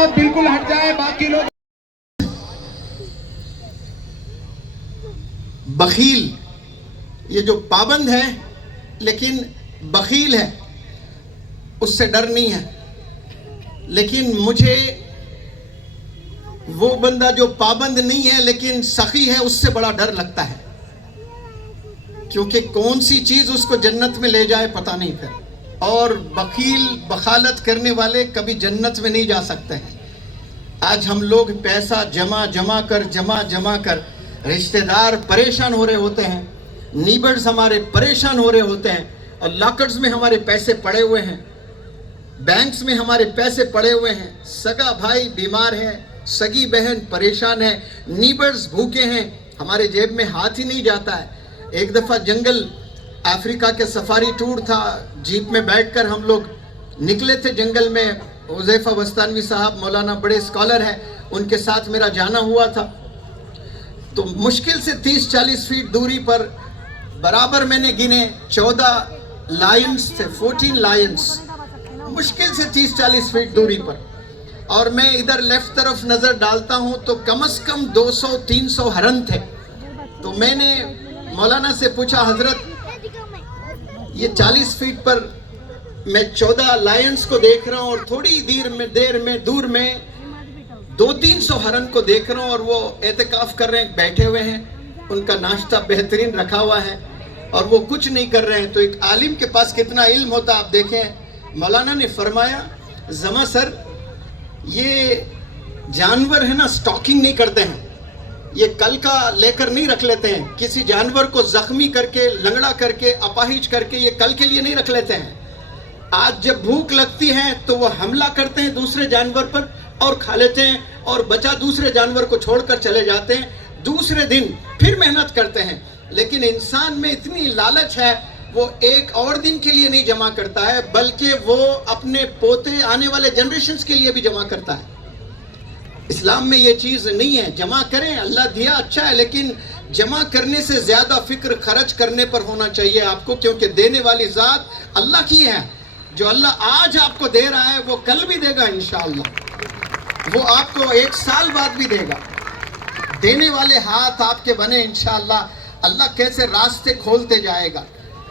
حضرات بالکل ہٹ جائے باقی لوگ. بخیل یہ جو پابند ہے لیکن بخیل ہے اس سے ڈر نہیں ہے، لیکن مجھے وہ بندہ جو پابند نہیں ہے لیکن سخی ہے اس سے بڑا ڈر لگتا ہے، کیونکہ کون سی چیز اس کو جنت میں لے جائے پتہ نہیں پھر. اور بخیل بخالت کرنے والے کبھی جنت میں نہیں جا سکتے ہیں. آج ہم لوگ پیسہ جمع کر رشتہ دار پریشان ہو رہے ہوتے ہیں، نیبرز ہمارے پریشان ہو رہے ہوتے ہیں، اور لاکرز میں ہمارے پیسے پڑے ہوئے ہیں، بینکس میں ہمارے پیسے پڑے ہوئے ہیں، سگا بھائی بیمار ہے، سگی بہن پریشان ہے، نیبرز بھوکے ہیں، ہمارے جیب میں ہاتھ ہی نہیں جاتا ہے. ایک دفعہ جنگل افریقہ کے سفاری ٹور تھا، جیپ میں بیٹھ کر ہم لوگ نکلے تھے جنگل میں. حذیفہ بستانوی صاحب مولانا بڑے اسکالر ہیں، ان کے ساتھ میرا جانا ہوا تھا. تو مشکل سے 30-40 فیٹ دوری پر برابر میں نے گنے 14 لائنز تھے، 14 لائنز، مشکل سے 30-40 فیٹ دوری پر. اور میں ادھر لیفٹ طرف نظر ڈالتا ہوں تو کم از کم 200-300 ہرن تھے. تو میں نے مولانا سے پوچھا، حضرت یہ 40 فیٹ پر میں 14 لائنز کو دیکھ رہا ہوں اور تھوڑی دور میں 200-300 ہرن کو دیکھ رہا ہوں، اور وہ اعتکاف کر رہے ہیں، بیٹھے ہوئے ہیں، ان کا ناشتہ بہترین رکھا ہوا ہے اور وہ کچھ نہیں کر رہے ہیں. تو ایک عالم کے پاس کتنا علم ہوتا آپ دیکھیں. مولانا نے فرمایا، زما سر یہ جانور ہے نا سٹاکنگ نہیں کرتے ہیں، یہ کل کا لے کر نہیں رکھ لیتے ہیں. کسی جانور کو زخمی کر کے، لنگڑا کر کے، اپاہج کر کے یہ کل کے لیے نہیں رکھ لیتے ہیں. آج جب بھوک لگتی ہے تو وہ حملہ کرتے ہیں دوسرے جانور پر اور کھا لیتے ہیں، اور بچہ دوسرے جانور کو چھوڑ کر چلے جاتے ہیں. دوسرے دن پھر محنت کرتے ہیں. لیکن انسان میں اتنی لالچ ہے، وہ ایک اور دن کے لیے نہیں جمع کرتا ہے بلکہ وہ اپنے پوتے آنے والے جنریشنز کے لیے بھی جمع کرتا ہے. اسلام میں یہ چیز نہیں ہے. جمع کریں، اللہ دیا اچھا ہے، لیکن جمع کرنے سے زیادہ فکر خرچ کرنے پر ہونا چاہیے آپ کو، کیونکہ دینے والی ذات اللہ کی ہے. جو اللہ آج آپ کو دے رہا ہے وہ کل بھی دے گا انشاءاللہ، وہ آپ کو 1 سال بعد بھی دے گا. دینے والے ہاتھ آپ کے بنے انشاءاللہ، اللہ کیسے راستے کھولتے جائے گا.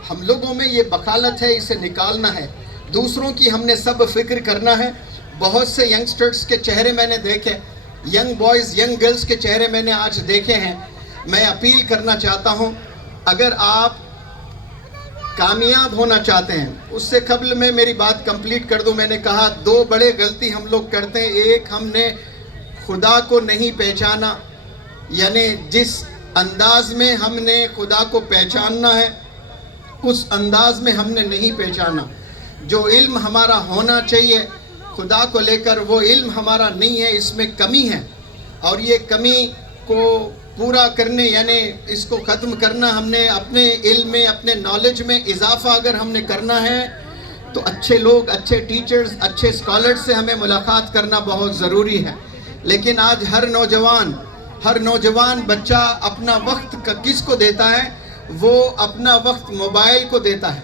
ہم لوگوں میں یہ بخالت ہے، اسے نکالنا ہے. دوسروں کی ہم نے سب فکر کرنا ہے. بہت سے ینگسٹرز کے چہرے میں نے دیکھے، ینگ بوائز ینگ گرلز کے چہرے میں نے آج دیکھے ہیں. میں اپیل کرنا چاہتا ہوں، اگر آپ کامیاب ہونا چاہتے ہیں، اس سے قبل میں میری بات کمپلیٹ کر دوں. میں نے کہا 2 بڑے غلطی ہم لوگ کرتے ہیں. ایک، ہم نے خدا کو نہیں پہچانا، یعنی جس انداز میں ہم نے خدا کو پہچاننا ہے اس انداز میں ہم نے نہیں پہچانا. جو علم ہمارا ہونا چاہیے خدا کو لے کر، وہ علم ہمارا نہیں ہے، اس میں کمی ہے. اور یہ کمی کو پورا کرنے، یعنی اس کو ختم کرنا، ہم نے اپنے علم میں، اپنے نالج میں اضافہ اگر ہم نے کرنا ہے تو اچھے لوگ، اچھے ٹیچرز، اچھے اسکالرز سے ہمیں ملاقات کرنا بہت ضروری ہے. لیکن آج ہر نوجوان بچہ اپنا وقت کس کو دیتا ہے؟ وہ اپنا وقت موبائل کو دیتا ہے.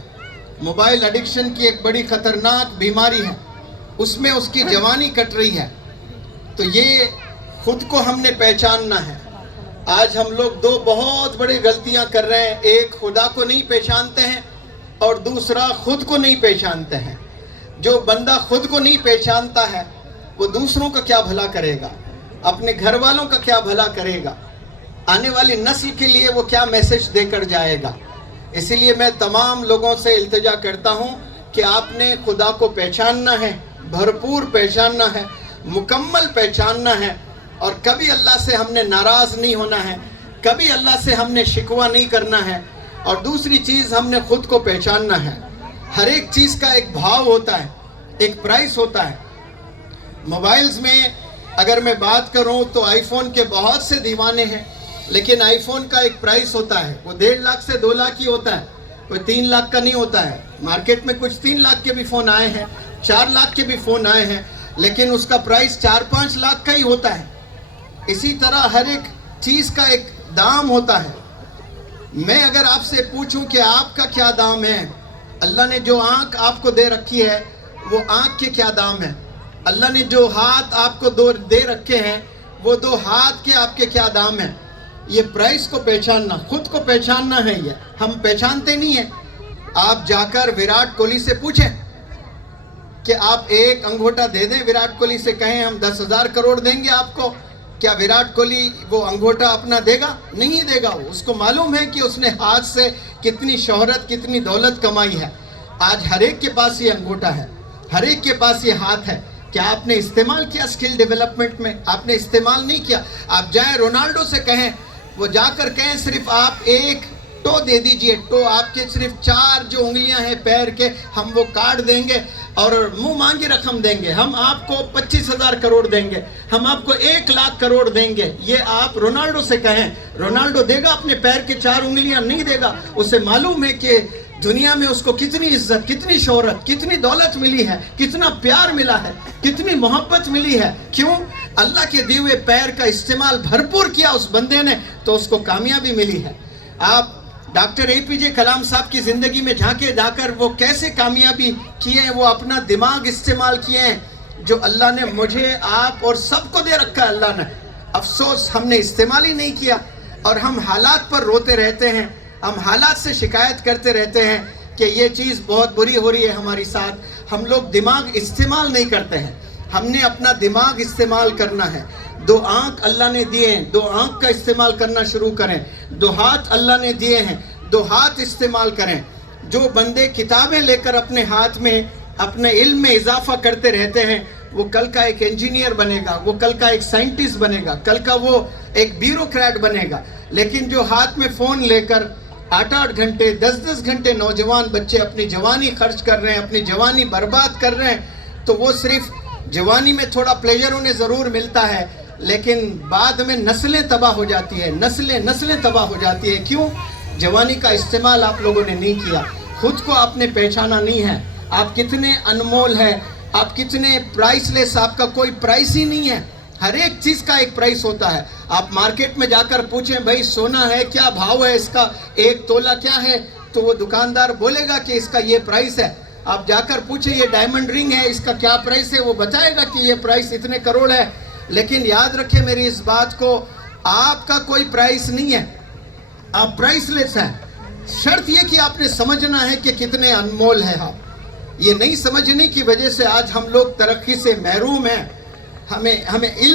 موبائل ایڈکشن کی ایک بڑی خطرناک بیماری ہے، اس میں اس کی جوانی کٹ رہی ہے. تو یہ خود کو ہم نے پہچاننا ہے. آج ہم لوگ 2 بہت بڑی غلطیاں کر رہے ہیں. ایک، خدا کو نہیں پہچانتے ہیں، اور دوسرا خود کو نہیں پہچانتے ہیں. جو بندہ خود کو نہیں پہچانتا ہے وہ دوسروں کا کیا بھلا کرے گا، اپنے گھر والوں کا کیا بھلا کرے گا، آنے والی نسل کے لیے وہ کیا میسج دے کر جائے گا. اسی لیے میں تمام لوگوں سے التجا کرتا ہوں کہ آپ نے خدا کو پہچاننا ہے، بھرپور پہچاننا ہے، مکمل پہچاننا ہے. اور کبھی اللہ سے ہم نے ناراض نہیں ہونا ہے، کبھی اللہ سے ہم نے شکوہ نہیں کرنا ہے. اور دوسری چیز، ہم نے خود کو پہچاننا ہے. ہر ایک چیز کا ایک بھاؤ ہوتا ہے، ایک پرائس ہوتا ہے. موبائلز میں اگر میں بات کروں تو آئی فون کے بہت سے دیوانے ہیں، لیکن آئی فون کا ایک پرائس ہوتا ہے. وہ 1.5 لاکھ سے 2 لاکھ ہی ہوتا ہے، کوئی 3 لاکھ کا نہیں ہوتا ہے. مارکیٹ میں کچھ 3 لاکھ کے بھی فون آئے ہیں، 4 لاکھ کے بھی فون آئے ہیں، لیکن اس کا پرائس 4-5 لاکھ کا ہی ہوتا ہے. اسی طرح ہر ایک چیز کا ایک دام ہوتا ہے. میں اگر آپ سے پوچھوں کہ آپ کا کیا دام ہے، اللہ نے جو آنکھ آپ کو دے رکھی ہے وہ آنکھ کے کیا دام ہے؟ اللہ نے جو ہاتھ آپ کو دے رکھے ہیں وہ 2 ہاتھ کے آپ کے کیا دام ہیں. یہ پرائس کو پہچاننا، خود کو پہچاننا ہے. یہ ہم پہچانتے نہیں ہیں. آپ جا کر وراٹ کوہلی سے پوچھیں کہ آپ ایک انگوٹھا دے دیں، وراٹ کوہلی سے کہیں ہم 10,000 کروڑ دیں گے آپ کو، کیا وراٹ کوہلی وہ انگوٹھا اپنا دے گا؟ نہیں دے گا. اس کو معلوم ہے کہ اس نے ہاتھ سے کتنی شہرت، کتنی دولت کمائی ہے. آج ہر ایک کے پاس یہ انگوٹھا ہے، ہر ایک کے پاس یہ ہاتھ ہے. کیا آپ نے استعمال کیا اسکل ڈیولپمنٹ میں؟ آپ نے استعمال نہیں کیا. آپ جائیں رونالڈو سے کہیں، وہ جا کر کہیں صرف آپ ایک ٹو دے دیجئے، ٹو آپ کے صرف 4 جو انگلیاں ہیں پیر کے، ہم وہ کاٹ دیں گے اور منہ مانگی رقم دیں گے. ہم آپ کو 25,000 کروڑ دیں گے، ہم آپ کو 1,00,000 کروڑ دیں گے. یہ آپ رونالڈو سے کہیں، رونالڈو دے گا اپنے پیر کے 4 انگلیاں؟ نہیں دے گا. اسے معلوم ہے کہ دنیا میں اس کو کتنی عزت، کتنی شہرت، کتنی دولت ملی ہے، کتنا پیار ملا ہے، کتنی محبت ملی ہے. کیوں؟ اللہ کے دیے ہوئے پیر کا استعمال بھرپور کیا اس بندے نے، تو اس کو کامیابی ملی ہے. آپ ڈاکٹر اے پی جے کلام صاحب کی زندگی میں جا کر وہ کیسے کامیابی کیے ہیں. وہ اپنا دماغ استعمال کیے ہیں جو اللہ نے مجھے، آپ اور سب کو دے رکھا ہے اللہ نے. افسوس ہم نے استعمال ہی نہیں کیا اور ہم حالات پر روتے رہتے ہیں، ہم حالات سے شکایت کرتے رہتے ہیں کہ یہ چیز بہت بری ہو رہی ہے ہماری ساتھ. ہم لوگ دماغ استعمال نہیں کرتے ہیں. ہم نے اپنا دماغ استعمال کرنا ہے. 2 آنکھ اللہ نے دیے ہیں، 2 آنکھ کا استعمال کرنا شروع کریں. 2 ہاتھ اللہ نے دیے ہیں، 2 ہاتھ استعمال کریں. جو بندے کتابیں لے کر اپنے ہاتھ میں اپنے علم میں اضافہ کرتے رہتے ہیں، وہ کل کا ایک انجینئر بنے گا، وہ کل کا ایک سائنٹسٹ بنے گا، کل کا وہ ایک بیوروکریٹ بنے گا. لیکن جو ہاتھ میں فون لے کر 8-8 گھنٹے 10-10 گھنٹے نوجوان بچے اپنی جوانی خرچ کر رہے ہیں، اپنی جوانی برباد کر رہے ہیں، تو وہ صرف جوانی میں تھوڑا پلیجر انہیں ضرور ملتا ہے، لیکن بعد میں نسلیں تباہ ہو جاتی ہیں، نسلیں تباہ ہو جاتی ہیں. کیوں؟ جوانی کا استعمال آپ لوگوں نے نہیں کیا. خود کو آپ نے پہچانا نہیں ہے. آپ کتنے انمول ہیں، آپ کتنے پرائس لیس، آپ کا کوئی پرائس ہی نہیں ہے. ہر ایک چیز کا ایک پرائس ہوتا ہے. آپ مارکیٹ میں جا کر پوچھیں بھائی سونا ہے کیا بھاؤ ہے اس کا، 1 تولہ کیا ہے، تو وہ دکاندار بولے گا کہ اس کا یہ پرائس ہے. آپ جا کر پوچھیں یہ ڈائمنڈ رنگ ہے اس کا کیا پرائس ہے، وہ بتائے گا کہ یہ پرائس اتنے کروڑ ہے. لیکن یاد رکھیں میری اس بات کو، آپ کا کوئی پرائس نہیں ہے، آپ پرائس لیس ہیں. شرط یہ کہ آپ نے سمجھنا ہے کہ کتنے انمول ہیں آپ. یہ نہیں سمجھنے کی وجہ سے آج ہم لوگ ترقی سے محروم ہیں. ہمیں علم